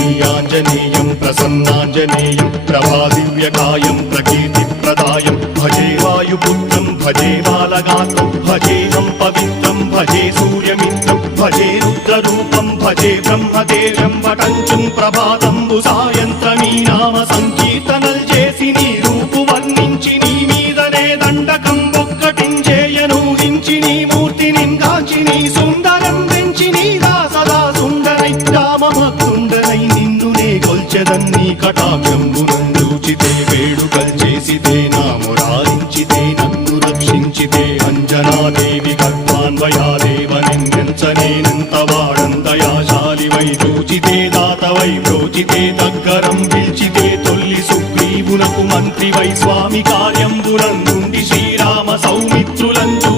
श्रीयाञ्जनेयं प्रसन्नाञ्जनेयं प्रभादिव्यकायं प्रकीर्तिप्रदायं भजे वायुपुत्रं भजे बालगात्रं भजेऽहं पवित्रं भजे सूर्यमित्रं भजे रुद्ररूपं भजे ब्रह्मदेव्यं वटञ्चं ప్రభాతంబు సాయంత్రమీ నామ సంకీర్తనల్ చేసి నీ రూపు వర్ణించి నీ మీదనే దండకం ఒక్కటించేయను హించి నీ మూర్తిని కాంచి నీ సుందరం పెంచి నీ దాసదా సుందరై రామభక్తుండరై నిన్నునే కొల్చెదన్ని కటాక్షంబునందూచితే వేడుకల్ చేసితే నా మురారించితే నన్ను రక్షించితే అంజనాదేవి గర్భాన్వయాదేవనెంచనేనంత వాడందయాశాలివై చూచితే దాతవై బ్రోచితే దగ్గరం పిల్చితే తొల్లి సుగ్రీవునకు మంత్రివై స్వామి కార్యంబులందుండి శ్రీరామ సౌమిత్రులంచూ